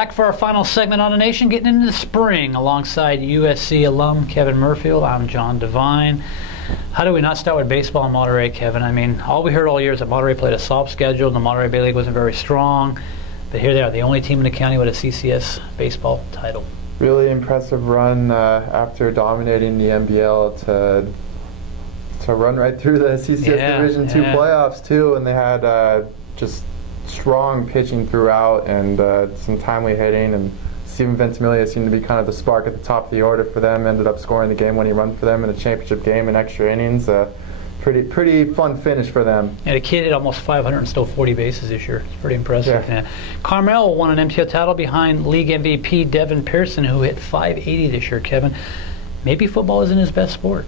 Back for our final segment on the nation, getting into the spring alongside USC alum Kevin Merfeld. I'm John Devine. How do we not start with baseball in Monterey, Kevin? I mean, all we heard all year is that Monterey played a soft schedule and the Monterey Bay League wasn't very strong. But here they are, the only team in the county with a CCS baseball title. Really impressive run after dominating the NBL to run right through the CCS Division II playoffs too, and they had just strong pitching throughout and some timely hitting, and Steven Ventimiglia seemed to be kind of the spark at the top of the order for them. Ended up scoring the game-winning run for them in a championship game in extra innings. Pretty fun finish for them. And a kid hit almost 500 and stole 40 bases this year. It's pretty impressive. Yeah. Carmel won an MTL title behind league MVP Devine Pearson, who hit 580 this year, Kevin. Maybe football isn't his best sport.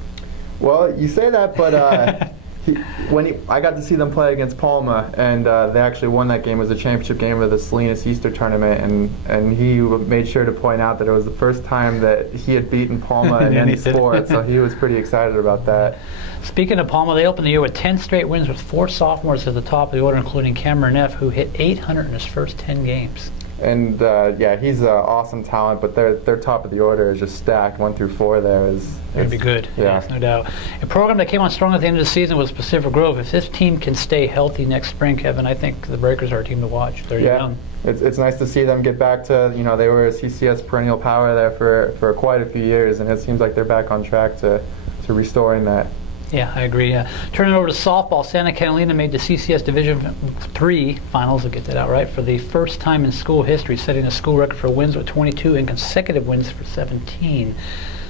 Well, you say that, but I got to see them play against Palma, and they actually won that game. It was a championship game of the Salinas Easter tournament, and he made sure to point out that it was the first time that he had beaten Palma in any sport, so he was pretty excited about that. Speaking of Palma, they opened the year with 10 straight wins with 4 sophomores at the top of the order, including Cameron Neff, who hit 800 in his first 10 games. And yeah, he's an awesome talent, but their top of the order is just stacked. 1 through 4 there is going to be good. Yeah, yes, no doubt. A program that came on strong at the end of the season was Pacific Grove. If this team can stay healthy next spring, Kevin, I think the Breakers are a team to watch. They're young. It's nice to see them get back to, they were a CCS perennial power there for quite a few years, and it seems like they're back on track to restoring that. Yeah, I agree. Turning over to softball, Santa Catalina made the CCS Division III finals, we'll get that out right, for the first time in school history, setting a school record for wins with 22 and consecutive wins for 17.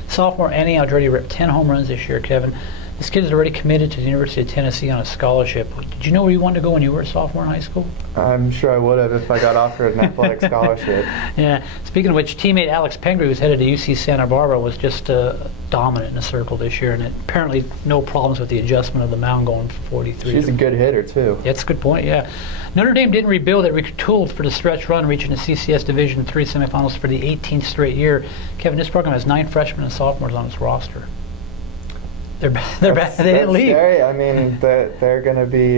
Sophomore Annie Aldretti ripped 10 home runs this year, Kevin. This kid is already committed to the University of Tennessee on a scholarship. Did you know where you wanted to go when you were a sophomore in high school? I'm sure I would have if I got offered an athletic scholarship. Yeah. Speaking of which, teammate Alex Pengry, who's headed to UC Santa Barbara, was just dominant in the circle this year, and apparently no problems with the adjustment of the mound going for 43. She's a good hitter, too. That's a good point, yeah. Notre Dame didn't rebuild. It retooled for the stretch run, reaching the CCS Division III semifinals for the 18th straight year. Kevin, this program has 9 freshmen and sophomores on its roster. They're back. They didn't leave. Scary. I mean, they're going to be.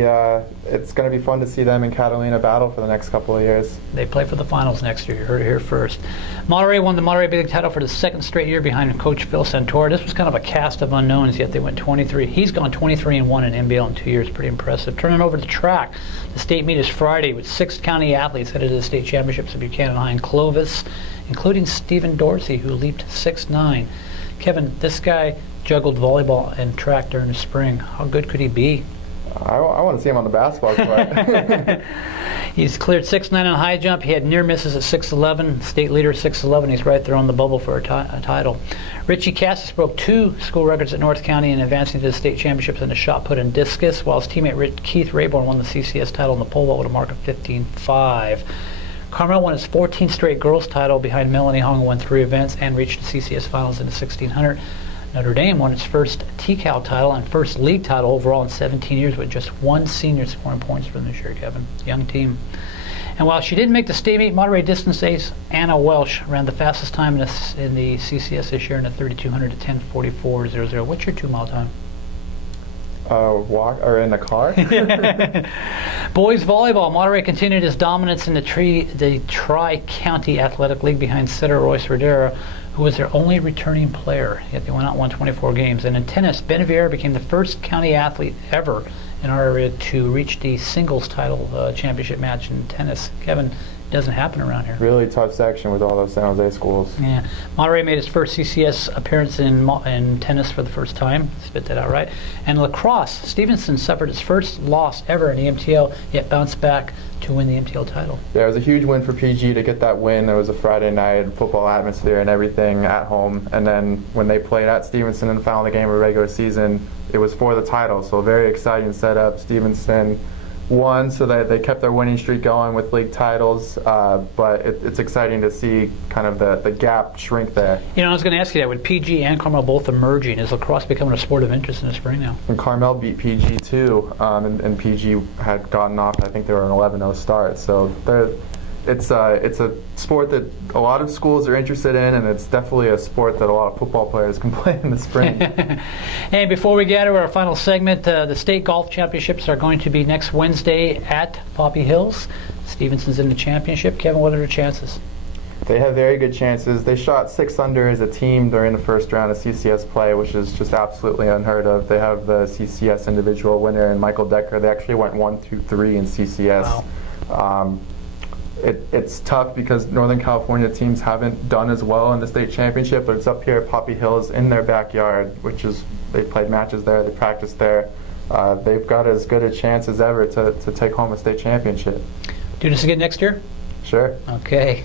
It's going to be fun to see them in Catalina battle for the next couple of years. They play for the finals next year. You heard it here first. Monterey won the Monterey Bay League title for the 2nd straight year behind Coach Phil Santora. This was kind of a cast of unknowns, yet they went 23. He's gone 23-1 in NBL in 2 years. Pretty impressive. Turning over the track, the state meet is Friday with 6 county athletes headed to the state championships at Buchanan High in Clovis, including Stephen Dorsey, who leaped 6'9". Kevin, this guy juggled volleyball and track during the spring. How good could he be? I want to see him on the basketball court. He's cleared 6'9" on high jump. He had near misses at 6'11". State leader 6'11". He's right there on the bubble for a title. Richie Cassis broke 2 school records at North County in advancing to the state championships in the shot put and discus, while his teammate Keith Rayborn won the CCS title in the pole vault with a mark of 15.5. Carmel won his 14th straight girls title behind Melanie Hong, who won 3 events and reached the CCS finals in the 1600. Notre Dame won its first TCAL title and first league title overall in 17 years with just 1 senior scoring points for them this year, Kevin. Young team. And while she didn't make the state meet, Monterey distance ace Anna Welsh ran the fastest time in the CCS this year in the 3200 to 10:44.00. What's your 2-mile time? Walk or in the car? Boys volleyball. Monterey continued its dominance in the Tri-County Athletic League behind setter Royce Rodera, who was their only returning player. Yet they went out and won 24 games. And in tennis, Ben Vieira became the first county athlete ever in our area to reach the singles title championship match in tennis. Kevin, it doesn't happen around here. Really tough section with all those San Jose schools. Yeah. Monterey made its first CCS appearance in tennis for the first time. Spit that out right. And lacrosse, Stevenson suffered its first loss ever in the MTL, yet bounced back to win the MTL title. Yeah, it was a huge win for PG to get that win. It was a Friday night, football atmosphere and everything at home. And then when they played at Stevenson in the final game of the regular season, it was for the title. So very exciting setup. Stevenson won, so that they kept their winning streak going with league titles. But it's exciting to see kind of the gap shrink there. I was going to ask you that. With PG and Carmel both emerging, is lacrosse becoming a sport of interest in the spring now? And Carmel beat PG too, and PG had gotten off, I think they were an 11-0 start. So it's a sport that a lot of schools are interested in, and it's definitely a sport that a lot of football players can play in the spring. And before we get to our final segment, the state golf championships are going to be next Wednesday at Poppy Hills. Stevenson's in the championship. Kevin, what are their chances? They have very good chances. They shot 6 under as a team during the first round of CCS play, which is just absolutely unheard of. They have the CCS individual winner and Michael Decker. They actually went 1-2-3 in CCS. Wow. It's tough because Northern California teams haven't done as well in the state championship, but it's up here at Poppy Hills in their backyard, which is, they played matches there, they practiced there. They've got as good a chance as ever to take home a state championship. Do this again next year? Sure. Okay.